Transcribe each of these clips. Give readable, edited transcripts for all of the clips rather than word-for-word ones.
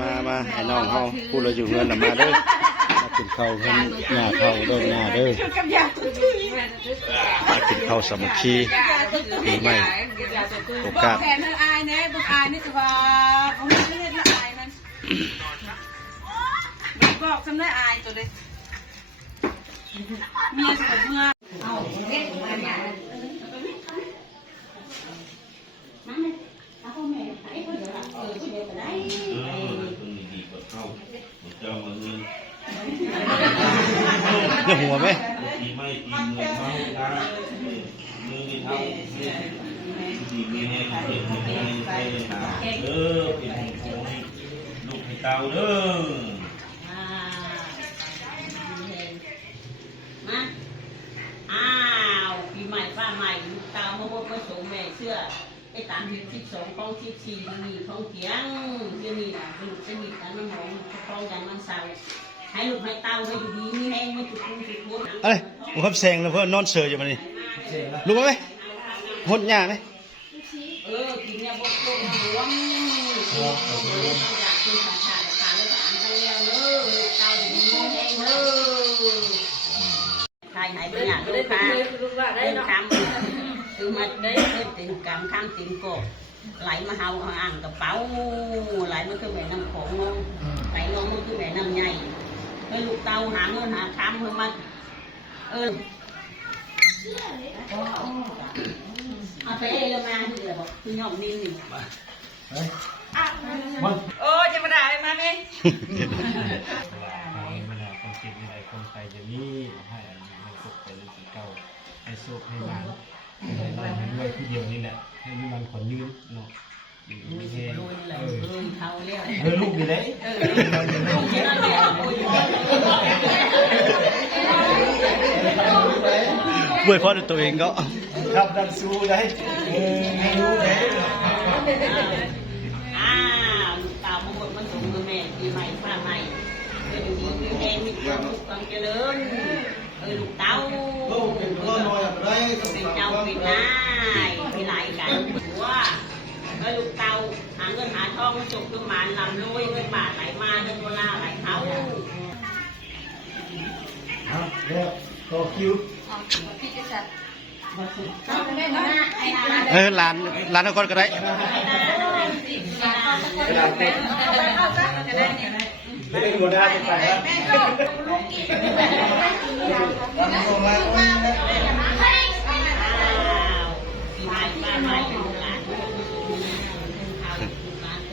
มาให้น้องเฮาพูดเลยอยู่เงินมาเด้อมากินข้าวเงินหน้าข้าวเด้อหน้าเด้อมากินข้าวสามัคคีปีใหม่โอกาสแทนอายเนี่ยบุกอายนี่คือว่าเขาไม่เล่นละอายมันบอกจำได้อายตัวเด็กเมียสุดเมื่อเอาเล่นมาเนี่ยเนี่ยหัวไหมตีไม่ตีเงินมาหามือที่เท่าตีเมียให้เห็นให้ใส่หาเป็นของลูกให้เตาเด้อมาอ้าวปีใหม่ป้าใหม่ลูกเตามาบดมาส่งแม่เสื้อไปตาม12ของ14มันมีของเกียงจะมีนะลูกจะมีแต่น้ำหอมคล้องกันมันเศร้าให้ลูกให้เตาให้อยู่ดีมีแห้งไม่จุดพุ่งจุดพุ่งอะไรผมครับแซงแล้วเพื่อนนอนเสืออยู่มานี่รู้ไหมหดหญ้าไหมกินเนี่ยบดลงหัวอยากกินขาดขาดแล้วก็อ่านไปแล้วเลยเตาอยู่ดีมีแห้งเลยใครหายไปเนี่ยลูกค้าเดินคำคือมาได้ติ่งกำข้ามติ่งกบไหลมาเฮาอ่างกระเป๋าไหลมาคือแม่น้ำของไหลลงมาคือแม่น้ำใหญ่ให้ลูกเตาหาเงินหาคำให้มันเอาไปเลยมาที่เดี๋ยวบอกคือยอมนิ่มนี่จะมาด่าอะไรมาไหมมันเอาคนกินอะไรคนไทยจะนี่ให้ให้สุกเป็นสีเก่าให้สุกให้หวานให้ด้วยผู้เดียวนี่แหละให้มีมันขนยืนเนาะไม่ใช่รู้นี่แหละเขาเรียกลูกอยู่ไหนลูกที่นั่นเนี่ยอวยพรตัวเองก็ครับดันสู้ได้ให้รู้ได้ลูกเต่ามาหมดมันส่งมือแม่ปีใหม่ฟ้าใหม่อยู่ดีมีแดงมีความสุขความเจริญลูกเต่าเป็นเจ้าเป็นนายมีหลายกันว่าลูกเต่าหาเงินหาทองมาส่งคือหมานลำรวยเงินบาทไหลมาเงินดอลลาร์ไหลเขาเดี๋ยวต่อคิวร้านนครก็ได้ไม่ได้หัวหน้าจะไปแล้ว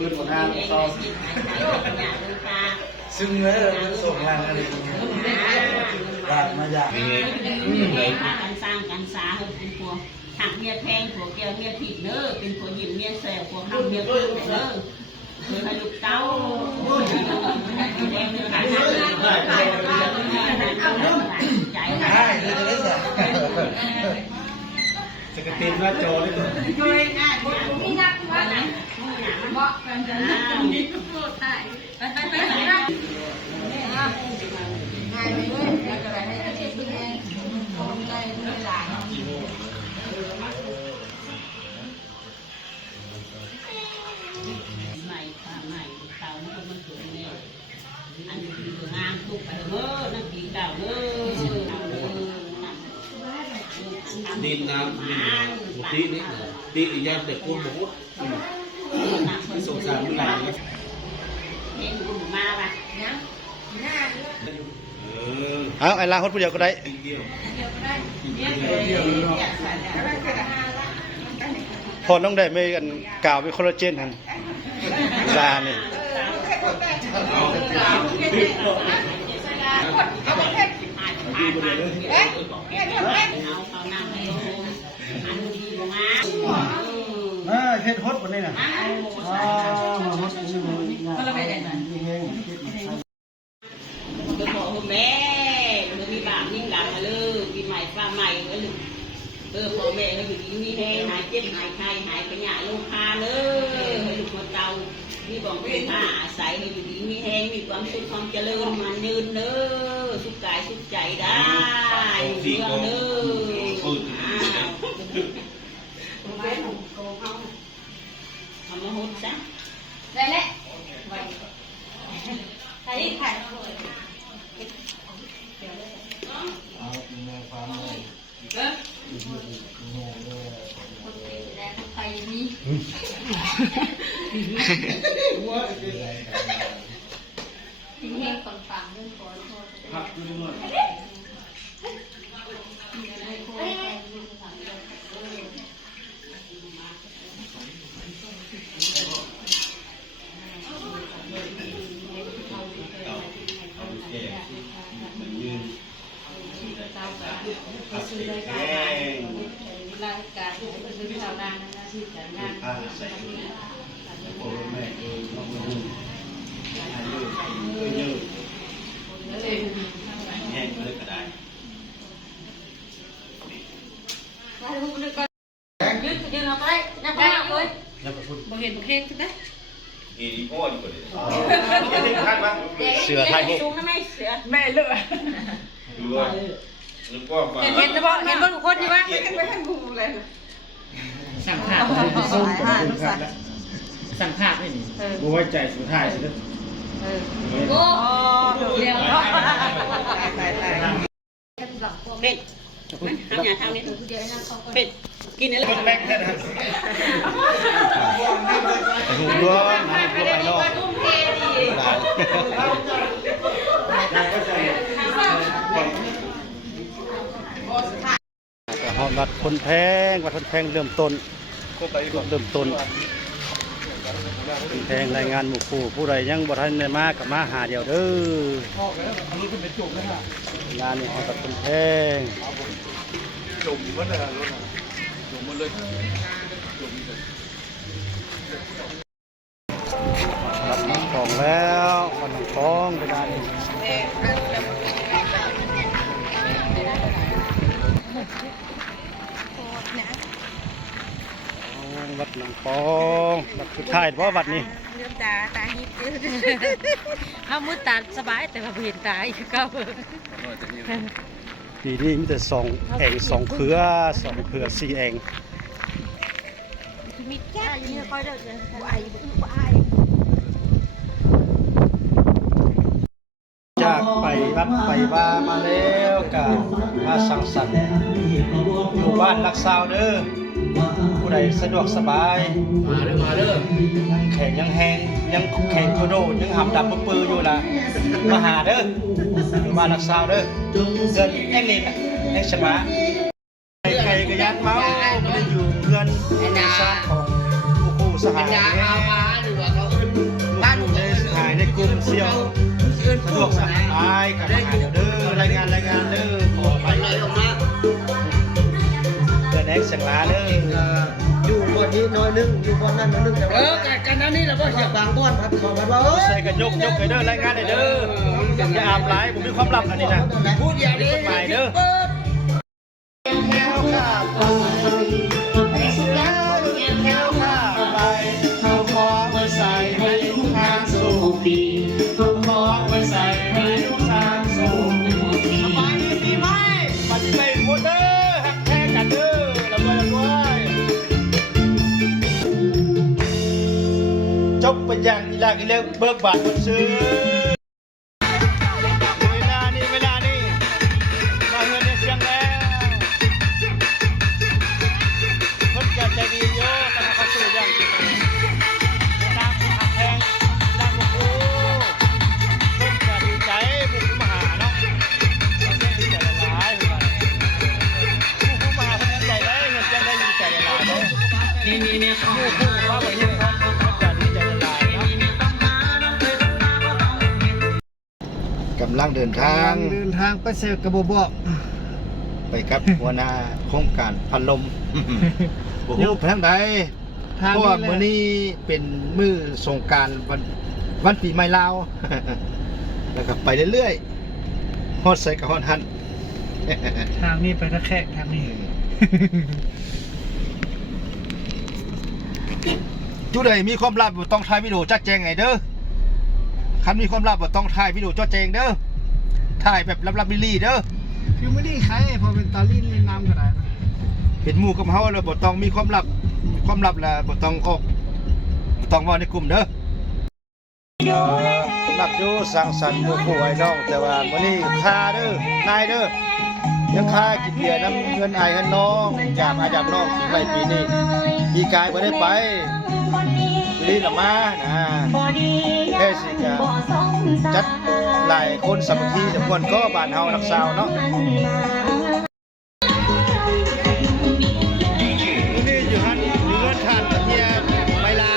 อื่นหมดห้ามต่อซึ่งเนื้อส่งงานอะไรบาดมาจากพากันสร้างกันสาเป็นพวกหักเมียแพงพวกแก้วเมียผิดเด้อเป็นพวกหยิบเมียแสบพวกทำเมียพึ่งเด้อให้ลูกเต้าแดงเนื้อหาใจจะกระตินว่าโจเลยตัวนี่นักว่าไหนเหมาะกันจะนี่ก็โปรดถ่ายไปง่ายไปด้วยแล้วก็ให้เช็ดด้วยคงใจด้วยหลานใหม่ค่ะใหม่เต่านี่มันสวยเนี่ยอันนี้คืองามทุกไปเด้อนั่นปีเต่าเด้อดินน้ำตีนี่ตีอีกอย่างแต่กุ้งหมูสงสารมันหลายมาป่ะเอาไอ้ลาคนผู้เดียวก็ได้พอน้องได้ไม่กันกล่าวเป็นคอลลาเจนทันลาเนี่ยเฮ็ดฮดวันนี้นะมาฮดนี่มันก็ไม่ได้นั่นเองก็บอกแม่มันมีบาปยิ่งหลังมาเลยปีใหม่ฟ้าใหม่พ่อแม่ก็อยู่ดีมีแห้งหายเจ็บหายไข้หายปัญญาลงคาเลยให้ลูกมาเตานี่บอกเป็นผ้าอาศัยให้อยู่ดีมีแห้งมีความสุขความเจริญมันยืนเด้อสุขกายสุขใจได้เรื่องเด้อทำมาหุดซะได้แล้ว เฮงๆปังๆเรื่องขอโทษ พักอยู่นู่น เอาไปแก้มันยืน ไปซื้อรายการรายการไปซื้อชาวนานะที่จัดงาน ผ้าใส่โอ้แม่น้องลุงอายุเยอะแห้งเลยก็ได้ ยืนเอาไปนะพ่อเลย แล้วก็พูด บ่เห็นบ่เห็นใช่ไหม เฮ้ยพ่ออยู่ก่อนเลยเฮ้ยท่านปะ เสือไทยบุก สูงนะแม่เสือแม่เลือ ดูว่านึกว่ามา เห็นบ่เห็นบ่ทุกคนใช่ไหม ไปท่านบุงเลย สั่งภาพส่งกับคุณครับแล้วสั่งภาพไม่มีบ่ไว้ใจสุดท้ายสิ โอ้เดี๋ยวเนาะ เป็ดทำอย่างทางนี้เป็ดกินอะไร คนแรกแค่นั้น หูร้อนหูร้อนนอกได้หอมรัดคนแพงวัดคนแพงเริ่มต้นคนแพงรายงานหมู่ผู้ใดยังบ่ทันได้มากับมาหาเดียวเด้องานนี้หอมรัดคนแพงรับน้ำของแล้ววันน้ำของไปได้วัดน้ำของวัดสุดท้ายเพราะวัดนี้ ตาฮิตเยอะ เอามือตาสบายแต่ว่าเห็นตาอีกเก่า ปีนี้มีแต่2 แอ่ง 2 เครือ4 แอ่ง มีแก้นี่ค่อยเด้อกูไอ้กูไอ้ จากไปวัดไปว่ามาแล้วก็มาสังสรรค์อยู่บ้านรักษาเด้อผู้ใดสะดวกสบายมาเด้อยังแข็งยังแห้งยังแข็งโคโดยังหำดำปื้ออยู่ล่ะมาหาเด้ออยู่บ้านรักษาเด้อเดือนแองนี่น่ะแองชมาใครก็ยันเมาไม่ได้อยู่เพื่อนชาติของผู้สหายบ้านเลยสหายในกลุ่มเสี่ยวสะดวกสบายกับมาหาเด้อรายงานเด้อขอไปเดือนแองเสียงลาเด้อ อยู่บนนี้น้อยนึงอยู่บนนั้นน้อยนึงแต่ว่ากันนั้นนี่แหละว่าอยากบางบ้อนพัดขอพัดว่าเออ ใส่กันยกไปเด้อรายงานเด้ออย่าอาบหลายผมมีความลับอันนี้นะ พูดอย่างนี้ กฎหมายเด้อจบเป็นอย่างอีหลากอีเลิกเบิกบานคนซื้อเวลานี้มาเงินในเชียงแล้วเพิ่นก็ใจดีโย่แต่เขาซื้ออย่างที่น้ำหักแพงน้ำบุกโอ้เพิ่นก็ดีใจบุกมาหาเนาะเขาดีใจหลายบุกมาหาเพิ่นดีใจได้เงินเชียงได้ดีใจหลายเนาะนี่เขาว่าบ่ดีกำลังเดินทาง เดินทางไปเซลกระบอก ไปกับหัวหน้าโครงการพันลมโอ้โหไปทางใดเพราะว่ามื้อนี้เป็นมื้อสงกรานต์วันปีใหม่ลาว แล้วก็ไปเรื่อยๆฮอดใส่กับฮอดหัน ทางนี้ไปตะแคกทางนี้ จุดใดมีความลับบ่ต้องถ่ายวิดีโอจัดแจงไงเด้อคันมีความลับบ่ต้องถ่ายวิดีโอจัดแจงเด้อถ่ายแบบลับๆลี่ๆเด้อ คือไม่ได้ใครพอเป็นตอรี่นี่น้ำก็ได้นะ เป็นหมู่กับเฮาแล้วบ่ต้องมีความลับแล้วบ่ต้องออกบ่ต้องเว้าในกลุ่มเด้อนับอยู่สร้างสรรค์หมู่คู่ไอ้น้องแต่ว่ามื้อนี้ค่าเด้อนายเด้อยังค่ากินเบียร์น้ำเงินอ้ายเงินน้องจากอาจากน้องปีใหม่ปีนี้ปีกายบ่ได้ไป นี่ละมานะแค่สิจะจัดหลายคนสามัคคีจำนวนก็บ้านเฮานักสาวเนาะนี่อยู่หันอยู่เงินทานกับเฮียไมลา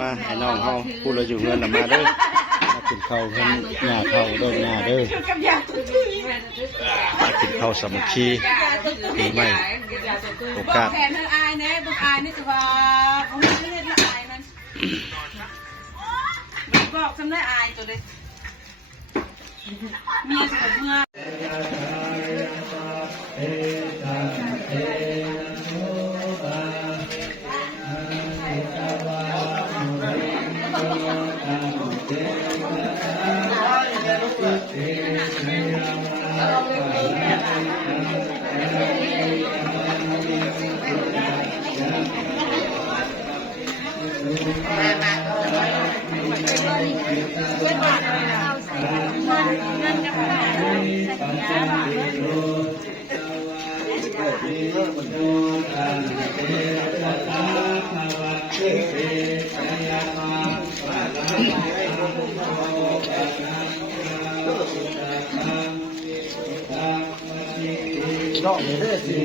มาให้น้องเฮาพูดเราอยู่เงินมาเด้อมากินข้าวเงินหน้าข้าวเด้อหน้าเด้อมากินข้าวสามัคคีปีใหม่โอกาส แทนเธออายเนี่ยบุกอายนี่คือว่าเขาไม่เล่นละอายมันบอกจำได้อายตัวเลยเมียสุดเมื่อ ดอกเด้อสิ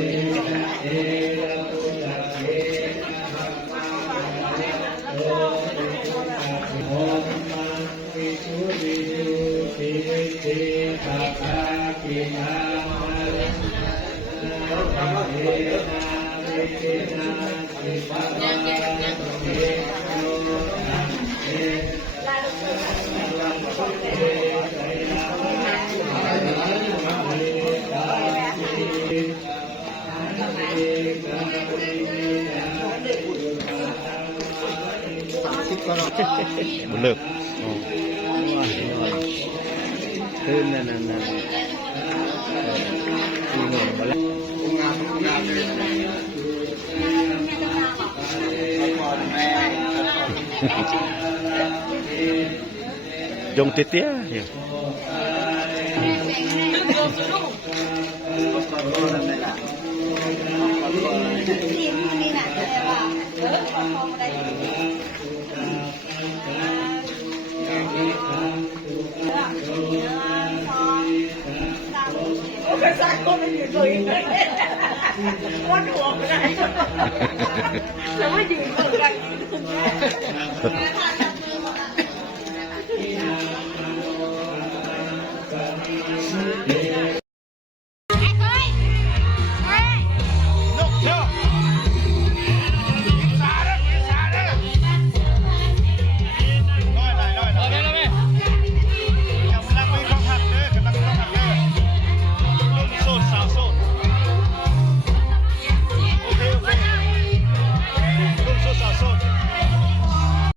บุเลิก ตื่นนั่นมีเงินมาแล้วงาม ยงเตี้ยๆเนี่ย แล้วมายืนเปิดกัน